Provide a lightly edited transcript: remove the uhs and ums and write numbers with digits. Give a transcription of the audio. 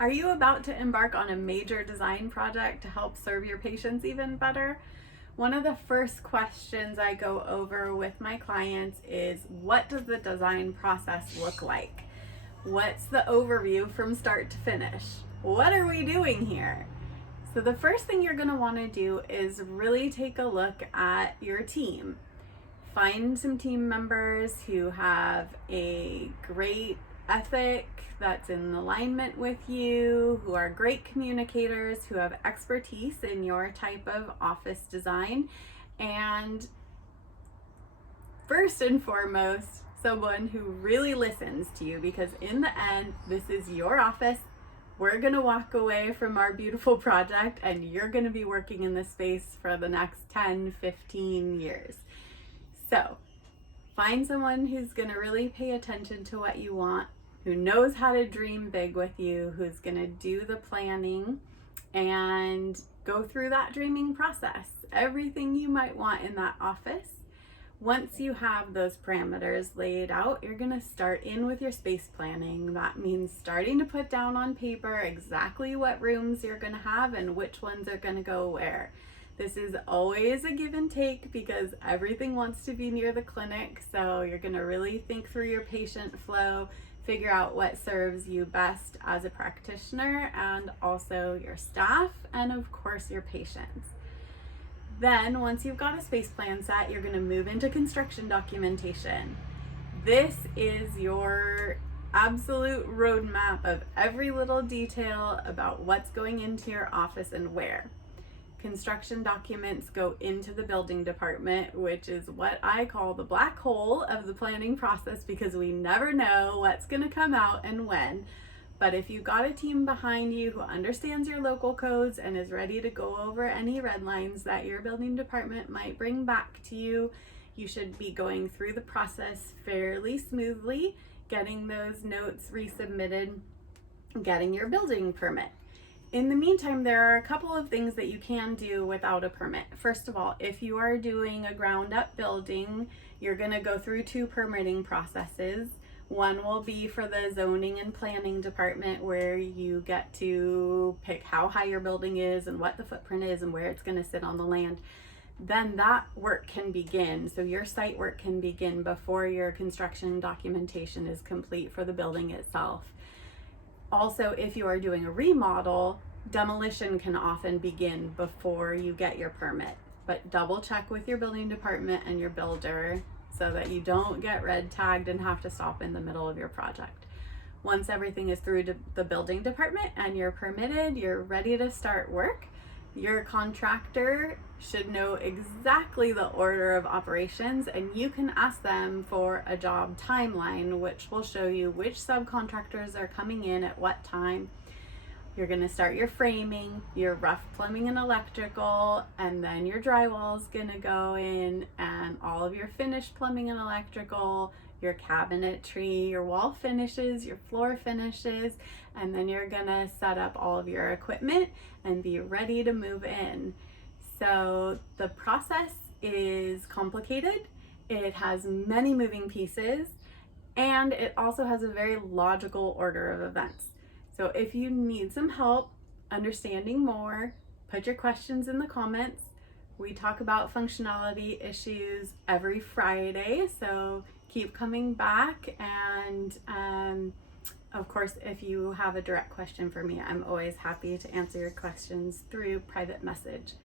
Are you about to embark on a major design project to help serve your patients even better? One of the first questions I go over with my clients is, what does the design process look like? What's the overview from start to finish? What are we doing here? So the first thing you're going to want to do is really take a look at your team. Find some team members who have a great ethic that's in alignment with you, who are great communicators, who have expertise in your type of office design, and first and foremost, someone who really listens to you, because in the end, this is your office. We're going to walk away from our beautiful project and you're going to be working in this space for the next 10, 15 years. So find someone who's going to really pay attention to what you want, who knows how to dream big with you, who's going to do the planning and go through that dreaming process. Everything you might want in that office. Once you have those parameters laid out, you're going to start in with your space planning. That means starting to put down on paper exactly what rooms you're going to have and which ones are going to go where. This is always a give and take because everything wants to be near the clinic. So you're going to really think through your patient flow, figure out what serves you best as a practitioner and also your staff and of course your patients. Then once you've got a space plan set, you're going to move into construction documentation. This is your absolute roadmap of every little detail about what's going into your office and where. Construction documents go into the building department, which is what I call the black hole of the planning process because we never know what's going to come out and when. But if you've got a team behind you who understands your local codes and is ready to go over any red lines that your building department might bring back to you, you should be going through the process fairly smoothly, getting those notes resubmitted, getting your building permit. In the meantime, there are a couple of things that you can do without a permit. First of all, if you are doing a ground up building, you're going to go through two permitting processes. One will be for the zoning and planning department where you get to pick how high your building is and what the footprint is and where it's going to sit on the land. Then that work can begin. So your site work can begin before your construction documentation is complete for the building itself. Also, if you are doing a remodel, demolition can often begin before you get your permit. But double check with your building department and your builder so that you don't get red tagged and have to stop in the middle of your project. Once everything is through to the building department and you're permitted, you're ready to start work. Your contractor should know exactly the order of operations and you can ask them for a job timeline, which will show you which subcontractors are coming in at what time. You're going to start your framing, your rough plumbing and electrical, and then your drywall is going to go in and all of your finished plumbing and electrical, your cabinetry, your wall finishes, your floor finishes, and then you're going to set up all of your equipment and be ready to move in. So the process is complicated. It has many moving pieces, and it also has a very logical order of events. So if you need some help understanding more, put your questions in the comments. We talk about functionality issues every Friday, so keep coming back. And of course, if you have a direct question for me, I'm always happy to answer your questions through private message.